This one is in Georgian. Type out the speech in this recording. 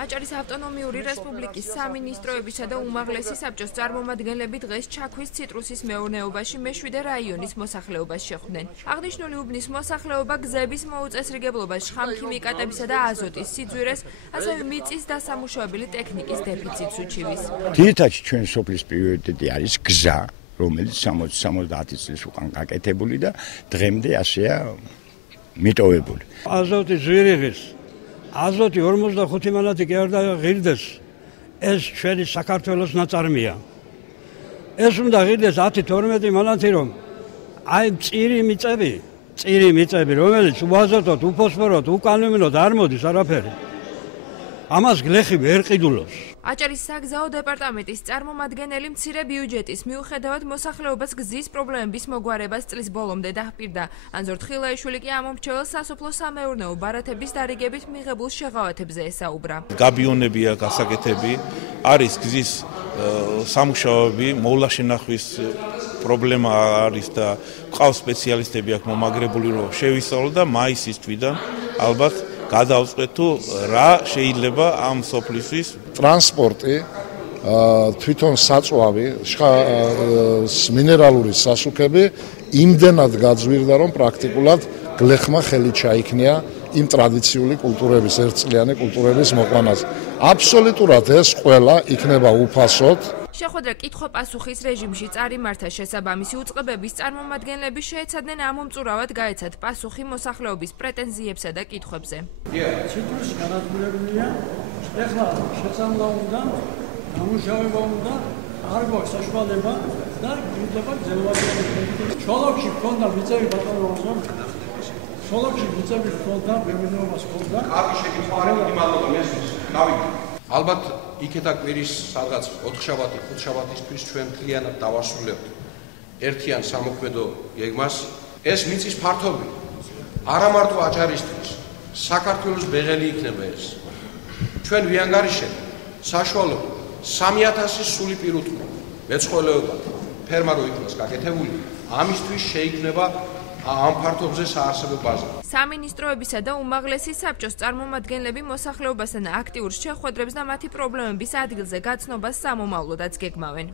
აჭარის ავტონომიური რესპუბლიკის სამინისტროებისა და უმაღლესი საბჭოს წარმომადგენლები დღეს ჩაქვის ციტრუსის მეურნეობაში მეშვიდე რაიონის მოსახლეობას შეხვდნენ. აღნიშნული უბნის მოსახლეობა გზების მოუწესრიგებლობას, შხამქიმიკატებისა და აზოტის სიძვირეს, ასევე მიწის დასამუშავებელი ტექნიკის დეფიციტს უჩივის. Ძირითადად ჩვენ სოფლის პრიორიტეტი არის გზა, რომელიც 60-70 წლის უკან გაკეთებული და დღემდე ასეა მიტოვებული. აზოტი ზვირიღის აზოტი 45 მანათი კი არ დაღირდეს, ეს ჩვენი საქართველოს ნაწარმია. ეს უნდა ღირდეს 10-12 მანათი, რომ აი წირი მიწები, რომელიც უაზოტოდ, უფოსფოროდ, უკანონმდებლოდ არ მოდის არაფერი. ამას გლეხი ვერ ყიდულობს. აჭარის საგზაო დეპარტამენტის წარმომადგენელი მცირე ბიუჯეტის მიუხედავად მოსახლეობას გზის პრობლემების მოგვარებას წლის ბოლომდე დაჰპირდა. ანზორ თხილაიშვილი კი ამ მომრჩეველს სასოფლო-სამეურნეო ბარათების დარიგებით მიღებულ შეღავათებზე ესაუბრა. გაბიონებია გასაკეთები, არის გზის სამუშაოები, მოვლაშენახვის პრობლემა არის და ყავს სპეციალისტები აქ მომაგრებული, რომ შევისწავლოთ და მაისის თვიდან ალბათ გადავწყვეტ თუ რა შეიძლება ამ სოფლისთვის. ტრანსპორტი, თვითონ საწვავი, მინერალური სასუქები იმდენად გაძვირდა, რომ პრაქტიკულად გლეხმა ხელი ჩაიქნია იმ ტრადიციული კულტურების, ერთწლიანი კულტურების მოყვანაზე. აბსოლუტურად ეს ყველა იქნება უფასოდ. შეხვედრა კითხვა-პასუხის რეჟიმში წარიმართა, შესაბამისი უწყებების წარმომადგენლები შეეცადნენ ამომწურავად გაეცათ პასუხი მოსახლეობის პრეტენზიებსა და კითხვებზე. ციტრუსი განადგურებულია, ეხლა შეწამლა უნდა, დამუშავება უნდა, არ გვაქვს საშუალება და გვიდება გზელვადიანი. ჩოლოქში ჰქონდა მიწები ბატონო, ჩოლოქში მიწები ჰქონდა, მეურნეობას ჰქონდა. კარგი შეკითხვა არის, მადლობა მესმის. გავიგე. ალბათ იქეთა კვირის სადღაც 4-5-შაბათისთვის ჩვენ მთლიანად დავასრულებთ ერთიან სამოქმედო გეგმას. ეს მიწის ფართობი არა მარტო აჭარისთვის, საქართველოს ბეღელი იქნება ეს. ჩვენ ვიანგარიშეთ საშუალო 3000 სული პირუტყვი მეცხოველეობა, ფერმა რო იქნას გაკეთებული, ამისთვის შეიქმნება ამ ფართობზე საარსებო ბაზა. სამინისტროებისა და უმაღლესი საბჭოს წარმომადგენლები მოსახლეობასთან აქტიურ შეხვედრებს და მათი პრობლემების ადგილზე გაცნობას სამომავლოდაც გეგმავენ.